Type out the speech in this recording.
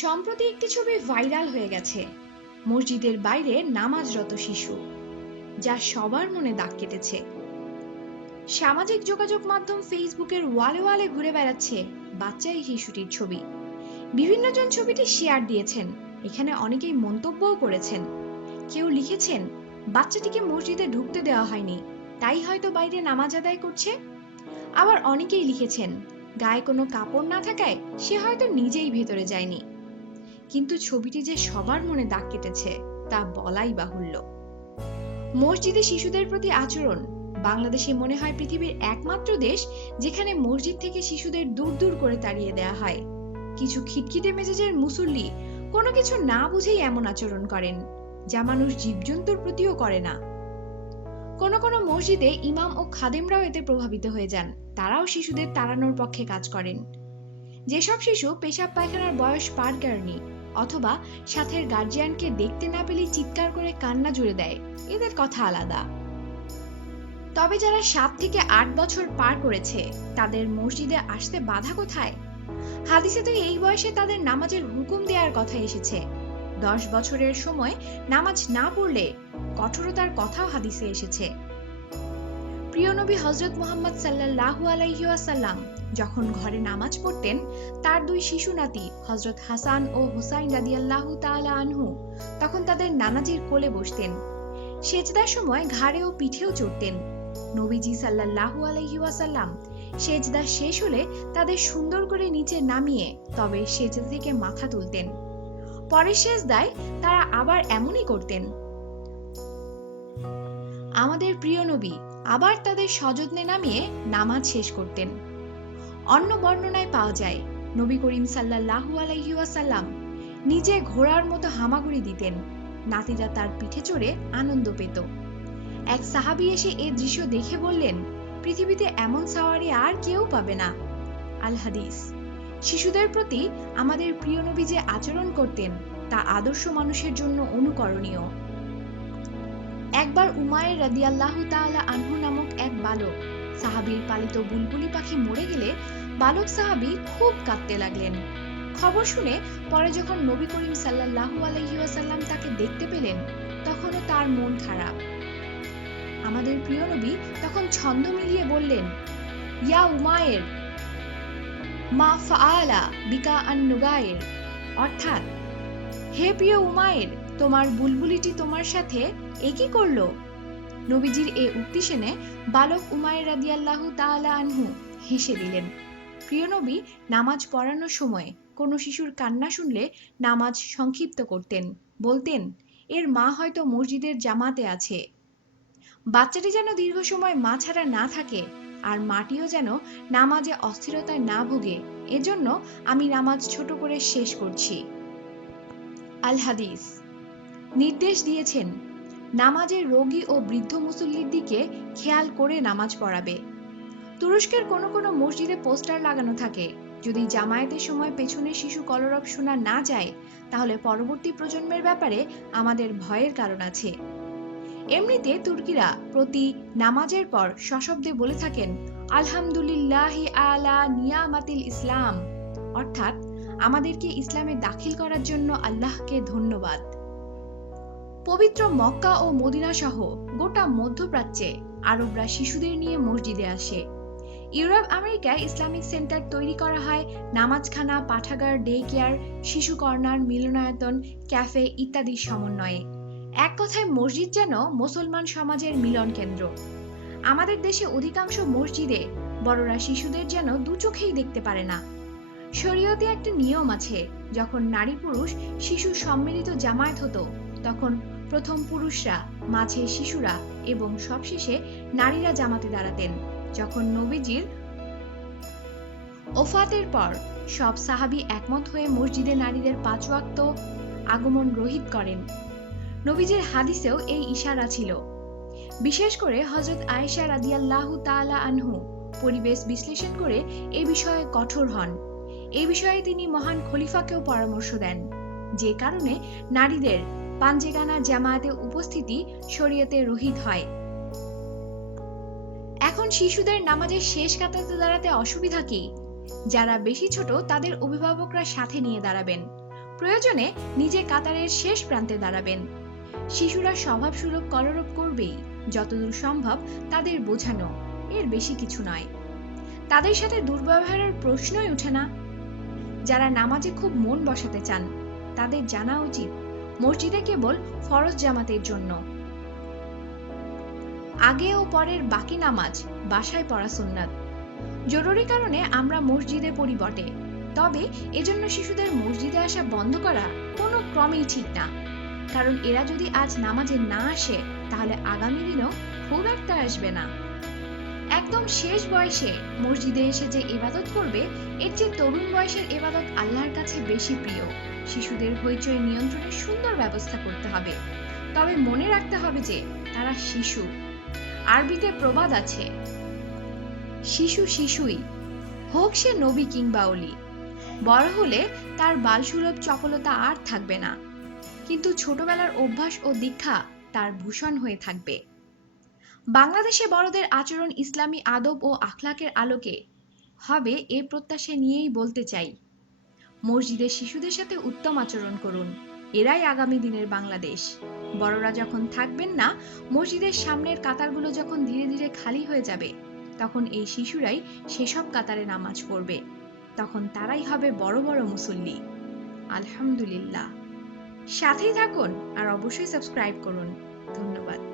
সম্প্রতি একটি ছবি ভাইরাল হয়ে গেছে। মসজিদের বাইরে নামাজরত শিশু, যা সবার মনে দাগ কেটেছে। সামাজিক যোগাযোগ মাধ্যম ফেসবুকের ওয়ালে ওয়ালে ঘুরে বেড়াচ্ছে বাচ্চা এই শিশুটির ছবি। বিভিন্নজন ছবিটি শেয়ার দিয়েছেন। এখানে অনেকেই মন্তব্যও করেছেন। কেউ লিখেছেন, বাচ্চাটিকে মসজিদে ঢুকতে দেওয়া হয়নি, তাই হয়তো বাইরে নামাজ আদায় করছে। আবার অনেকেই লিখেছেন, গায়ে কোনো কাপড় না থাকায় সে হয়তো নিজেই ভেতরে যায়নি। কিন্তু ছবিটি যে সবার মনে দাগ কেটেছে, তা বলাই বাহুল্য। মসজিদে শিশুদের প্রতি আচরণ বাংলাদেশে মনে হয় পৃথিবীর একমাত্র দেশ যেখানে মসজিদ থেকে শিশুদের দূর দূর করে তাড়িয়ে দেয়া হয়। কিছু খিটখিটে মেজাজের মুসল্লি কোনো কিছু না বুঝেই এমন আচরণ করেন, যা মানুষ জীবজন্তুর প্রতিও করে না। কোনো কোনো মসজিদে ইমাম ও খাদেমরাও এতে প্রভাবিত হয়ে যান, তারাও শিশুদের তাড়ানোর পক্ষে কাজ করেন। যেসব শিশু পেশাব পায়খানার বয়স পার করেনি অথবা সাথের গার্জিয়ানকে দেখতে না পেলে চিৎকার করে কান্না জুড়ে দেয়। এদের কথা আলাদা। তবে যারা সাত থেকে আট বছর পার করেছে, তাদের মসজিদে আসতে বাধা কোথায়? হাদিসে তো এই বয়সে তাদের নামাজের হুকুম দেওয়ার কথা এসেছে। দশ বছরের সময় নামাজ না পড়লে কঠোরতার কথাও হাদিসে এসেছে। প্রিয় নবী হজরত মোহাম্মদ সাল্লাল্লাহু আলাইহি ওয়াসাল্লাম যখন ঘরে নামাজ পড়তেন, তার দুই শিশু নাতি হজরত হাসান ও হুসাইন রাদিয়াল্লাহু তাআলা আনহু, তখন তাদের নানাজির কোলে বসতেন। সেজদার সময় ঘাড়ে ও পিঠেও চড়তেন। নবীজি সাল্লাল্লাহু আলাইহি ওয়াসাল্লাম সেজদা শেষ হলে তাদের সুন্দর করে নিচে নামিয়ে তবে সেজদা থেকে মাথা তুলতেন। পরের সেজদায় তারা আবার এমনই করতেন। আমাদের প্রিয় নবী আবার তাদের সযত্নে নামিয়ে নামাজ শেষ করতেন। অন্য বর্ণনায় পাওয়া যায়, নবী করিম সাল্লাল্লাহু আলাইহি ওয়াসাল্লাম নিজে ঘোড়ার মতো হামাগুড়ি দিতেন। নাতিরা তার পিঠে চড়ে আনন্দ পেত। এক সাহাবী এসে এই দৃশ্য দেখে বললেন, পৃথিবীতে এমন সাওয়ারি আর কেউ পাবে না। আল হাদিস, শিশুদের প্রতি আমাদের প্রিয় নবী যে আচরণ করতেন, তা আদর্শ মানুষের জন্য অনুকরণীয়। একবার উমায়ের রাদিয়াল্লাহু তাআলা আনহু নামক এক বালক, সাহাবীর পালিত বুলবুলি পাখি মরে গেলে বালক সাহাবী খুব কাঁদতে লাগলেন। খবর শুনে পরে যখন নবী করিম সাল্লাল্লাহু আলাইহি ওয়াসাল্লাম তাকে দেখতে পেলেন, তখনও তার মন খারাপ। আমাদের প্রিয় নবী তখন ছন্দ মিলিয়ে বললেন, ইয়া উমায়ের মা ফাআলা বিকা আন নুগায়ের অর্থাৎ, হে প্রিয় উমায়ের তোমার বুলবুলিটি তোমার সাথে এ কি করল? নবীজির এ উক্তি শুনে বালক উমায়ের রাদিয়াল্লাহু তাআলা আনহু হেসে দিলেন। প্রিয় নবী, নামাজ পড়ানোর সময় কোনো শিশুর কান্না শুনলে নামাজ সংক্ষিপ্ত করতেন। বলতেন, এর মা হয়তো মসজিদের জামাতে আছে। বাচ্চাটি যেন দীর্ঘ সময় মা ছাড়া না থাকে আর মাটিও যেন নামাজে অস্থিরতায় না ভোগে, এজন্য আমি নামাজ ছোট করে শেষ করছি। আল হাদিস। নির্দেশ দিয়েছেন, নামাজে রোগী ও বৃদ্ধ মুসল্লির দিকে খেয়াল করে নামাজ পড়াবে। তুরস্কের কোনো কোনো মসজিদে পোস্টার লাগানো থাকে। যদি জামায়াতের সময় পেছনে শিশু কলরব শোনা না যায়, তাহলে পরবর্তী প্রজন্মের ব্যাপারে আমাদের ভয়ের কারণ আছে। এমনিতে তুর্কিরা প্রতি নামাজের পর সশব্দে বলে থাকেন, আলহামদুলিল্লাহ আলা নিয়ামাতিল ইসলাম। অর্থাৎ, আমাদেরকে ইসলামে দাখিল করার জন্য আল্লাহকে ধন্যবাদ। পবিত্র মক্কা ও মদিনা সহ গোটা মধ্যপ্রাচ্যে আরবরা শিশুদের নিয়ে মসজিদে আসে। ইউরোপ আমেরিকায় ইসলামিক সেন্টার তৈরি করা হয়, নামাজখানা, পাঠাগার ডে কেয়ার শিশু কর্নার, মিলনায়তন, ক্যাফে ইত্যাদির সমন্বয়ে। এক কথায় মসজিদ যেন মুসলমান সমাজের মিলন কেন্দ্র। আমাদের দেশে অধিকাংশ মসজিদে বড়রা শিশুদের যেন দু চোখেই দেখতে পারে না। শরীয়তে একটা নিয়ম আছে, যখন নারী পুরুষ শিশু সম্মিলিত জামায়াত হতো, তখন প্রথম পুরুষরা, মাঝে শিশুরা এবং সবশেষে নারীরা জামাতে দাঁড়াতেন, যখন নবীজির ওফাতের পর সব সাহাবি একমত হয়ে মসজিদে নারীদের পাঁচ ওয়াক্ত আগমন রহিত করেন। নবীজির হাদিসেও এই ইশারা ছিল। বিশেষ করে হজরত আয়েশা রাদিয়াল্লাহু তাআলা আনহু পরিবেশ বিশ্লেষণ করে এ বিষয়ে কঠোর হন। এ বিষয়ে তিনি মহান খলিফাকেও পরামর্শ দেন, যে কারণে নারীদের পাঞ্জেগানা জামায়াতে উপস্থিতি শরীয়তে রহিত হয়। এখন শিশুদের নামাজের শেষ কাতারে দাঁড়াতে অসুবিধা কি? যারা বেশি ছোট, তাদের অভিভাবকরা সাথে নিয়ে দাঁড়াবেন। প্রয়োজনে নিজে কাতারের শেষ প্রান্তে দাঁড়াবেন। শিশুরা স্বভাব সুলভ কলরব করবেই, যতদূর সম্ভব তাদের বোঝানো, এর বেশি কিছু নয়। তাদের সাথে দুর্ব্যবহারের প্রশ্নই ওঠে না। যারা নামাজে খুব মন বসাতে চান, তাদের জানা উচিত মসজিদে কেবল ফরজ জামাতের জন্য। আগে ও পরের বাকি নামাজ বাসায় পড়া সুন্নাত। জরুরি কারণে আমরা মসজিদে পড়ি বটে। তবে এজন্য শিশুদের মসজিদে আসা বন্ধ করা কোনো ক্রমেই ঠিক না। কারণ এরা যদি আজ নামাজে না আসে, তাহলে আগামী দিনেও খুব একটা আসবে না। একদম শেষ বয়সে মসজিদে এসে যে ইবাদত করবে, এর চেয়ে তরুণ বয়সের ইবাদত আল্লাহর কাছে বেশি প্রিয়। শিশুদের হইচই নিয়ন্ত্রণের সুন্দর ব্যবস্থা করতে হবে। তবে মনে রাখতে হবে যে, তারা শিশু। আরবিতে প্রবাদ আছে, শিশু শিশুই, হোক সে নবী কিংবা অলি, বড় হলে তার বালসুলভ চপলতা আর থাকবে না। কিন্তু ছোটবেলার অভ্যাস ও দীক্ষা তার ভূষণ হয়ে থাকবে। বাংলাদেশে বড়দের আচরণ ইসলামী আদব ও আখলাকের আলোকে হবে এ প্রত্যাশা নিয়েই বলতে চাই। মসজিদের শিশুদের সাথে উত্তম আচরণ করুন। এরাই আগামী দিনের বাংলাদেশ। বড়রা যখন থাকবেন না, মসজিদের সামনের কাতারগুলো যখন ধীরে ধীরে খালি হয়ে যাবে, তখন এই শিশুরাই সেসব কাতারে নামাজ পড়বে। তখন তারাই হবে বড় বড় মুসল্লি। আলহামদুলিল্লাহ। সাথেই থাকুন আর অবশ্যই সাবস্ক্রাইব করুন। ধন্যবাদ।